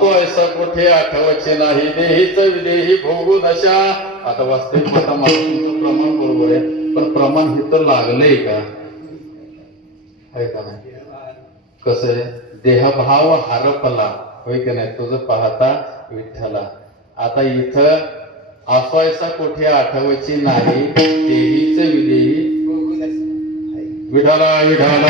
असतो ऐसा कुठे आठवायचे नाही, देहीच विदेही भोगू दशा. आता वास्तविक मता तुमचं प्रमाण बरोबर आहे, पण प्रमाण हे तर लागलंय का? आहे का नाही? कसं आहे, देहभाव हरपला, होय की नाही, तुझं पाहता विठ्ठला. आता इथं असवायचा कुठे आठवायची नाही, देहीच विदेही विठाला विठाला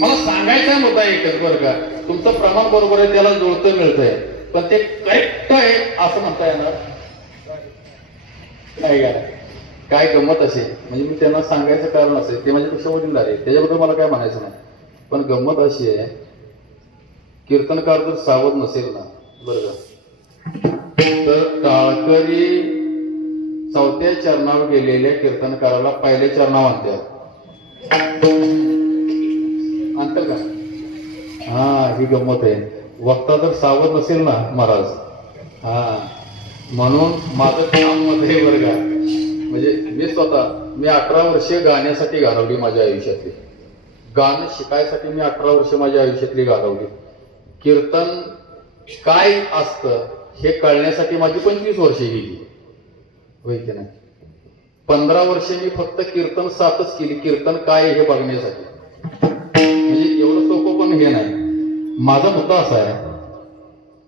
मला सांगायचा मुद्दा एकच बरं का, तुमचं प्रमाण बरोबर आहे, त्याला जुळतं मिळतंय, पण ते करेक्ट आहे असं म्हणता येणार नाही का? काय गंमत असे, म्हणजे मी त्यांना सांगायचं कारण असेल, ते माझ्यापेक्षा वडीलधारे आहे, त्याच्याबद्दल मला काय म्हणायचं नाही, पण गंमत अशी आहे, कीर्तनकार जर सावध नसेल ना बरं का, तर टाळकरी चौथ्या चरणावर गेलेल्या कीर्तनकाराला पहिल्या चरणावर आणतात का? हा, ही गंमत आहे. वक्ता जर सावध नसेल ना महाराज, हा, म्हणून माझं काम मध्ये बरं का, म्हणजे मी 18 वर्षे गाण्यासाठी घालवली माझ्या आयुष्यातली, गाणं शिकायसाठी मी 18 वर्ष माझ्या आयुष्यातली घालवली. कीर्तन काय असतं हे कळण्यासाठी माझी 25 वर्षे गेली, होय की नाही? 15 वर्षे मी फक्त कीर्तन साथच केली, कीर्तन काय हे बघण्यासाठी. म्हणजे एवढं सोपं पण हे नाही. माझा मुद्दा असा आहे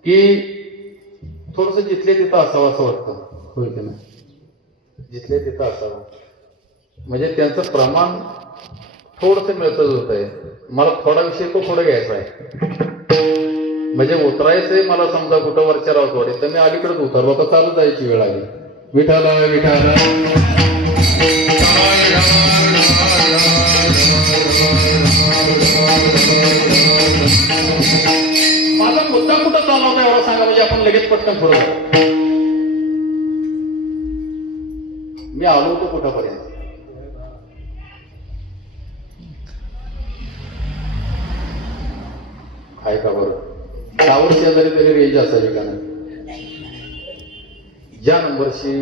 की थोडस जिथले तिथं असावं असं वाटतं, होय की नाही? जिथले तिथं असावं म्हणजे त्यांचं प्रमाण थोडस मिळतं होत आहे. मला थोडा विषय तो थोडं घ्यायचा आहे, म्हणजे उतरायचंय मला, समजा कुठं वरच्या रावतवाडी, तर मी अलीकडेच उतरलो, तर चालू जायची वेळ आली. विठाला विठाला माझा मुद्दा कुठं चालला होता एवढा सांगा, म्हणजे आपण लगेच पटकन पुढे जाऊ. मी आलो होतो कुठंपर्यंत, आहे का बरं? टावर शेजारी तरी रेंज असावी का नाही? ज्या नंबरशी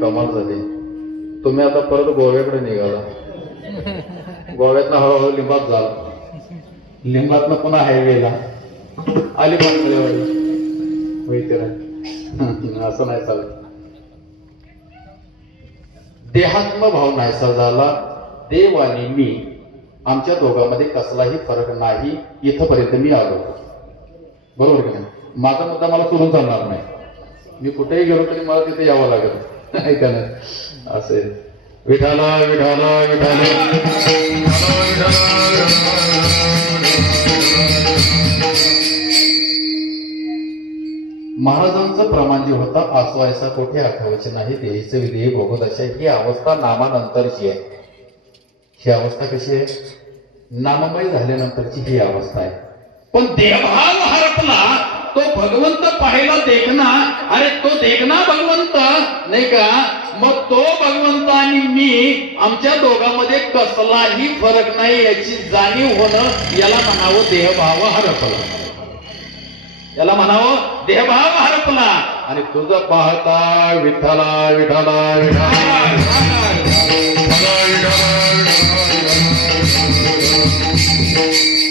कमाल झाली. तुम्ही आता परत गोव्याकडे निघाला, गोव्यातनं हळूहळू लिंबात झाला, लिंबातनं पुन्हा हायवेला अलिबाग मिळेवाडी, माहिती नाही, असं नाही चालत. देहात्म भाव नाहीसा झाला, देव आणि मी, आमच्या दोघांमध्ये कसलाही फरक नाही, इथपर्यंत मी आलो. बरोबर की नाही? माझा मुद्दा मला सोडून चालणार नाही, मी कुठेही गेलो तरी मला तिथे यावं लागेल, ऐका नाही असे. विठाला विठाला विठाला महाराजांचं प्रमाण जे होतं, आसवायचा कोठे आठवायचे नाही, देहीच विदेही भोगत अशा, ही अवस्था नामानंतरची आहे. ही अवस्था कशी आहे? नाममय झाल्यानंतरची ही अवस्था आहे. पण देहभाव हरपला, तो भगवंत पाहायला देखना, अरे तो देखना भगवंत नाही का, मग तो भगवंत आणि मी, आमच्या दोघांमध्ये कसलाही फरक नाही याची जाणीव होणं, याला म्हणावं देहभाव हरपला, याला म्हणावं देहभाव हरपला. आणि तुझं पाहता विठ्ठला विठ्ठला विठ्ठला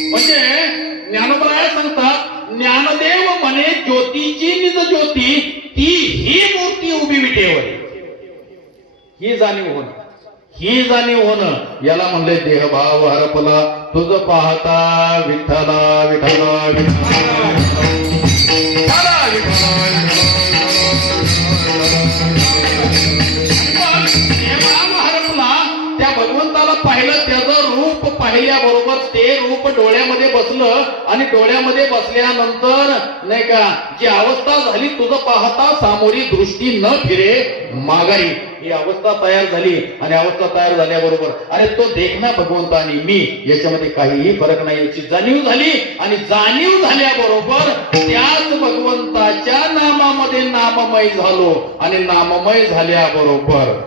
म्हणजे ज्ञानोबराय सांगतात, ज्ञानदेव म्हणे ज्योतीची निज ज्योती, ती ही मूर्ती उभी विटेवर. ही जाणीव होणं, ही जाणीव होणं, याला म्हणले देहभाव हरपला. तुझं पाहता विठ्ठला विठ्ठला विठ्ठला पाहिलं, त्याचं रूप पाहिल्याबरोबर ते रूप डोळ्यामध्ये बसलं, आणि डोळ्यामध्ये बसल्यानंतर नाही का जी अवस्था झाली, तुझं पाहता सामोरी दृष्टी न फिरे माघारी, ही अवस्था तयार झाली. आणि अवस्था तयार झाल्याबरोबर अरे तो देखना भगवंत आणि मी, याच्यामध्ये काहीही फरक नाही याची जाणीव झाली. आणि जाणीव झाल्याबरोबर त्याच भगवंताच्या नामामध्ये नाममय झालो, आणि नाममय झाल्याबरोबर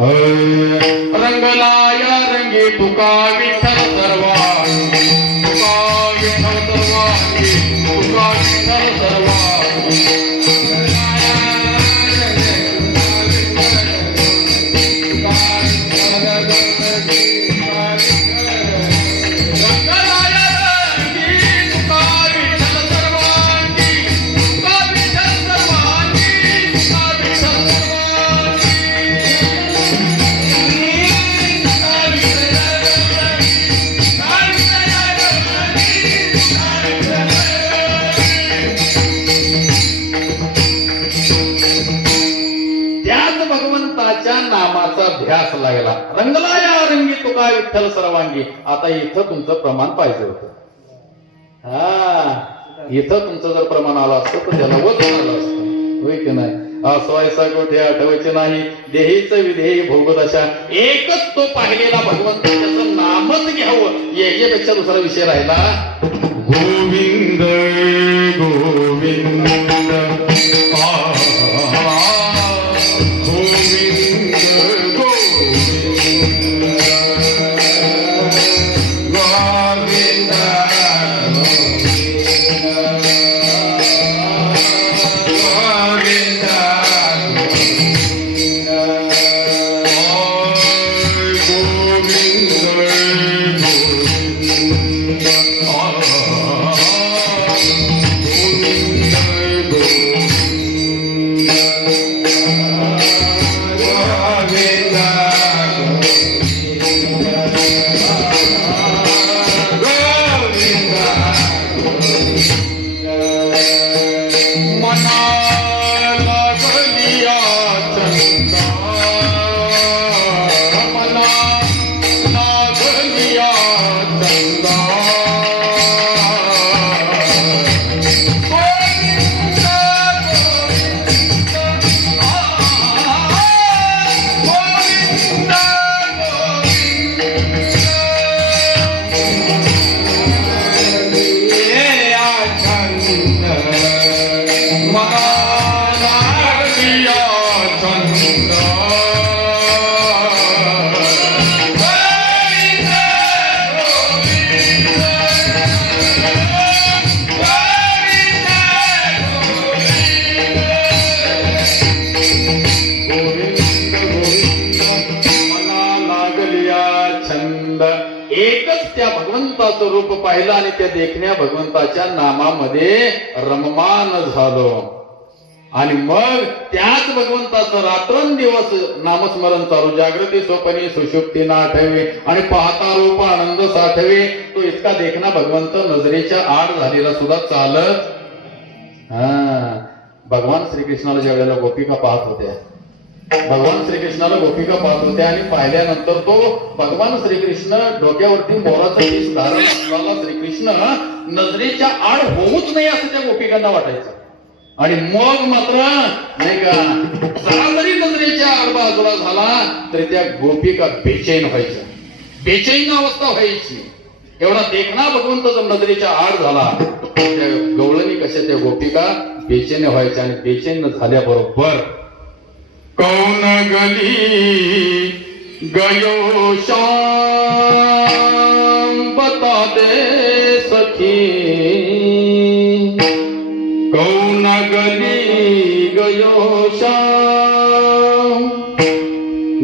रंगला या रंगी तुका विठ्ठल सर्वांगी, तुका विठ्ठल सर्वांगी, तुका विठ्ठल सर्वांगी. लागला. रंगला या रंगी तुका विठ्ठल सर्वांगी. आता इथं तुमचं प्रमाण पाहिजे होतं. इथं तुमचं जर प्रमाण आलं असतं तर त्याला वचन आलं असतं, होय की नाही. आसवायचा गोठे आठवायचे नाही, देहीच विधेयी भोगदशा. एकच तो पाहिलेला भगवंत, त्याचं नामच घ्यावं, याच्यापेक्षा दुसरा विषय राहिला. गोविंद गोविंद एकच त्या भगवंताचं रूप पाहिलं आणि त्या देखण्या भगवंताच्या नामामध्ये रममान झालो. आणि मग त्याच भगवंताचं रात्रंदिवस नामस्मरण चालू. जागृती स्वप्नी सुषुप्ती ना आठवे आणि पाहता रूप आनंद साठवे. तो इतका देखना भगवंत नजरेच्या आड झालेला सुद्धा चालत. भगवान श्रीकृष्णाला ज्या वेळेला गोपिका पाहत होत्या, भगवान श्रीकृष्णाला गोपिका पाहत होत्या आणि पाहिल्यानंतर तो भगवान श्रीकृष्ण डोक्यावरती मोराचा केस धारण असलेला श्रीकृष्ण नजरेच्या आड होऊच नाही असं त्या गोपिकांना वाटायचं. आणि मग मात्र नाही का, जरा जरी नजरेच्या आड बाजूला झाला तरी त्या गोपिका बेचैन व्हायच्या, बेचैन अवस्था व्हायची. एवढा देखना भगवंत जर नजरेच्या आड झाला, त्या गवळणी कशा त्या गोपिका बेचैन व्हायच्या. आणि बेचैन झाल्याबरोबर कौन गली गयो श्याम बता दे सखी, कौन गली गयो श्याम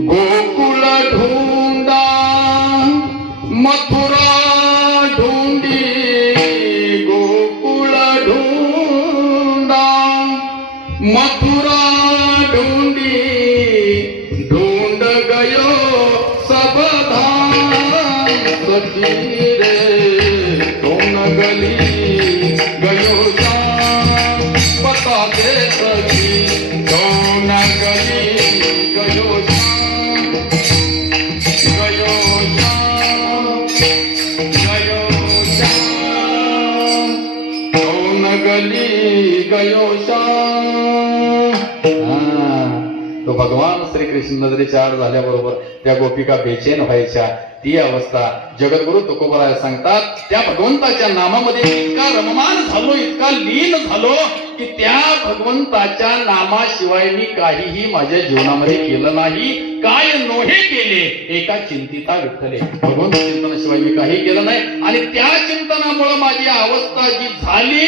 गोकुल ढूंढा मथुरा ढूंढी, गोकुल ढूंढा मथुरा ढूंढी, ढूंढ गयो सब धाम सखी रे. कौन गली गयो श्याम बता दे सखी, कौन गली गयो श्याम, गयो श्याम, गयो श्याम, कौन गली गयो श्याम. तो भगवान श्रीकृष्ण नजरेच्या आड झाल्याबरोबर त्या गोपिका बेचैन व्हायच्या. ती अवस्था जगद्गुरु तुकोबराय सांगतात. त्या भगवंताच्या नामामध्ये इतका रममान झालो, इतका लीन झालो की त्या भगवंताच्या नामाशिवाय मी काहीही माझ्या जीवनामध्ये केलं नाही. काय नोहे केले एका चिंतिता विठ्ठले. भगवंत चिंतनाशिवाय मी काही केलं नाही. आणि त्या चिंतनामुळे माझी अवस्था जी झाली